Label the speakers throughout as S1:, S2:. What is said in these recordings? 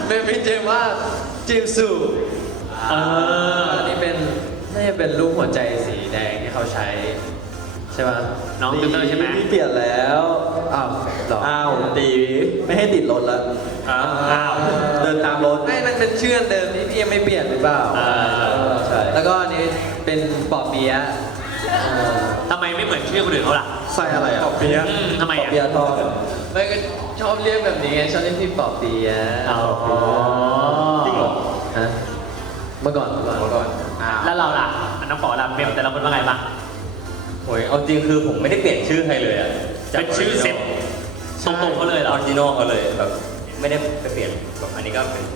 S1: เป็นพี่เจมว่าจิมสูอันนี้เป็นน่าจะเป็นรูปหัวใจสีแดงที่เขาใช้ใช่ไหมน้องติวเตอร์ใช่ไหม
S2: พี่เปลี่ยนแล้วอ้าวหรออ้าวตีไม่ให้ติดรถแล้วอ้าวเดินตามรถ
S1: ไม่มันเป็นชื่อเดิมที่พี่ยังไม่เปลี่ยนหรือเปล่า
S2: ใช่
S1: แล้วก็อันนี้เป็นปอเปี๊ยะ
S3: ทำไมไม่เหมือนชื่อคนอื่นเขาล่ะ
S2: ใส่อะไรอ่ะปอเปี๊ยะ
S3: ทำไม
S2: ปอเปี๊ยะทอด
S1: ไม่ก็ชอบเรียกแบบนี้ชอบเรียกพี่ปอเปี๊ยะ
S2: จริงเหรอ
S1: ฮะเมื่อก่อน
S3: แล้วเราล่ะน้องปอล่ะเมมแต่ละคนว่าไงบ้าง
S4: โอ้ยเอาจริงคือผมไม่ได้เปลี่ยนชื่อใครเลยอ่ะ
S3: เป็นชื่อเซ็ตตรงๆเขาเลยเหรอ
S4: ออริจินอลเขาเลยแบบไม่ได้ไปเปลี่ยนแบบอันนี้ก็เป็น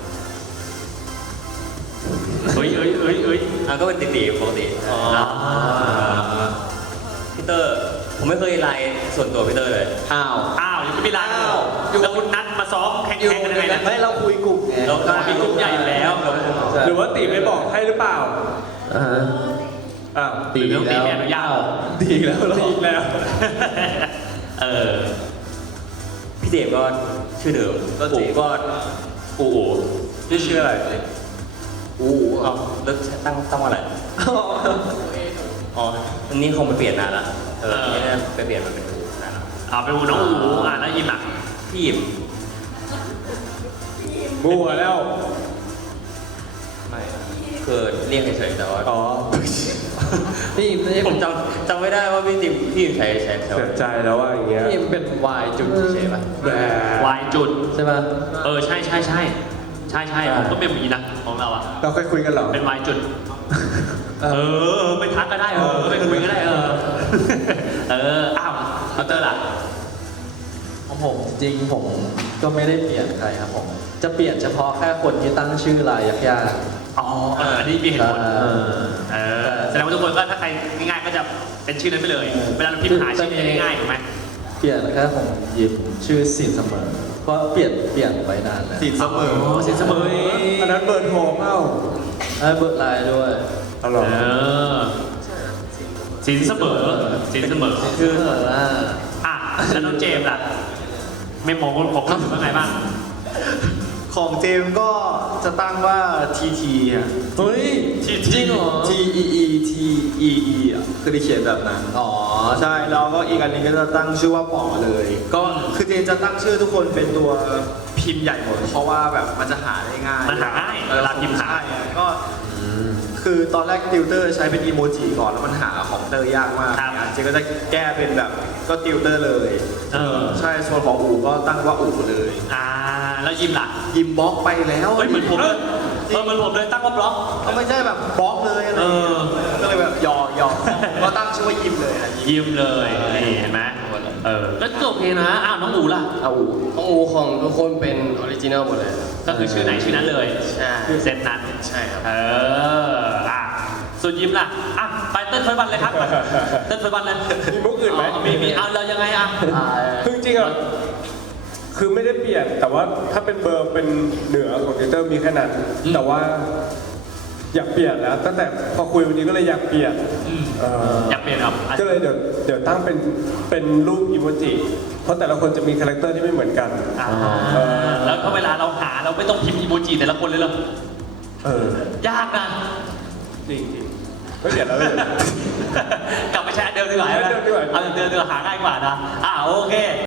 S3: เฮ้ย
S4: ก็เป็นตีๆปกติพี่เตอร์ผมไม่เคยไลน์ส่วนตัวพี่เตอร์เลย
S3: อ้าวยังไม่มีไลน์แล้วคุณนัดมาซ้อมแข่งกันยังไงนะ
S2: ไม่เราคุยกลุ่มไง
S3: เรามีกลุ่มใหญ่อยู่แล้ว
S5: หรือว่าตีไม่บอกให้หรือเปล่า
S3: ตีแล้วตีแม่ยาว
S5: ดีแล้ว
S4: พี่เดมก็ชื่อเดิมปู่ก็ปู่ชื่ออะไรแล้วตั้งว่าอะไรอันนี้คงไปเปลี่ยนนานละไม่ได้ไปเปลี่ยนมันเป็นปู่นานละ
S3: เป็นปู่น้องอูแล้วยิมอ่ะ
S4: พี่ยิม
S5: บัวแล้ว
S4: ไม่คือเรียกเฉยๆแต่ว่า
S1: พี่ยิม
S4: ผมจำไม่ได้ว่าพี่ยิมใช้
S5: เสียใจแล้วว่าอย่างเงี้ย
S1: พี่ยิมเป็นวายจุดใช่ไหม
S3: วายจุด
S1: ใช่ไหม
S3: ใช่ผมก็เป็นแบบนี้นะของเราอะ
S5: เราเคยคุยกันหรอ
S3: เป็นวายจุดไปทักก็ได้ไปคุยก็ได้อ้าวเตอร์ล่ะ
S2: ของผมจริงผมก็ไม่ได้เปลี่ยนใครครับผมจะเปลี่ยนเฉพาะแค่คนที่ตั้งชื่อลายยาก
S3: อันนี้มีเหตุผลแสดงว่าทุกคนก็ถ้าใครง่ายๆก็จะเป็นชื่อนั้นไปเลยเวลาเราพิมพ์หาชื่อจะง่ายถูกไหม
S2: เปลี่ยนแค่ผมยิมชื่อสินเสมอเพราะเปลี่ยนไปนานแล้ว
S5: สินเสมออันนั้นเบอร์โทรเปล่า
S2: เบอร์ไลน์ด้วย
S3: สินเสมอ
S2: ชื่อ
S3: แล้วน้องเจมส์ล่ะไม่มองของเขาถึงว่าไงบ้าง
S5: ของเจมก็จะตั้งว่า TT อ่ะ
S2: เฮ้ย
S3: จริงเหรอ
S5: TEE อ่ะคือได้เขียนแบบนั้นใช่แล้วก็อีกอันนึงก็จะตั้งชื่อว่าป๋อเลยก็คือเจมจะตั้งชื่อทุกคนเป็นตัวพิมพ์ใหญ่หมดเพราะว่าแบบมันจะหาได้ง่าย
S3: มันหาง่ายเวลาพิมพ์หา
S5: ก็คือตอนแรกติวเตอร์ใช้เป็นอีโมจิก่อนแล้วมันหาของเตอร์ยากมากเจก็จะแก้เป็นแบบก็ติวเตอร์เลยใช่ส่วนของอู๋ก็ตั้งว่าอู๋เลย
S3: แล้วยิมล่ะ
S5: ยิมบล็อกไปแล้ว
S3: เหมือนผมเลยตั้งว่าบล็อก
S5: ไม่ใช่แบบบล็อกเลยอะไรก็เลยแบบยอก็ตั้งชื่อว่ายิมเลย
S3: ยิมเลยนี่เห็นไหมก็จบเลยนะน้องอู๋ล่ะ
S1: น้องอู๋ของทุกคนเป็นออริจินัลหมดเลย
S3: ก็คือชื่อไหนชื่อนั้นเลย
S1: ใช่
S3: เซตนั้น
S1: ใช่ครับ
S3: ส่วนยิมล่ะไปเต้นไฟวันเลยครับเต้นไฟวันเลย
S5: มีมุกอื่นไหม
S3: มีเรายังไง
S5: คือจริงอ่ะคือไม่ได้เปลี่ยนแต่ว่าถ้าเป็นเบอร์เป็นเหนือของติวเตอร์มีแค่นั้นแต่ว่าอยากเปลี่ยนแล้วตั้งแต่พอคุยวันนี้ก็เลยอยากเปลี่ยน
S3: อยากเปลี่ยนครับ
S5: ก็เลยเดี๋ยวตั้งเป็นรูปอีโมจิเพราะแต่ละคนจะมีคาแรคเตอร์ที่ไม่เหมือนกัน
S3: แล้วพอเวลาเราหาเราไม่ต้องพิมพ์อีโมจิแต่ละคนเลยหรอยากนะ
S5: จริงไม่เปลี่ยนแล้ว
S3: กลับไปใช้เดิมดีกว่าเอาเดิมดีกว่าหาง่ายกว่านะโอเค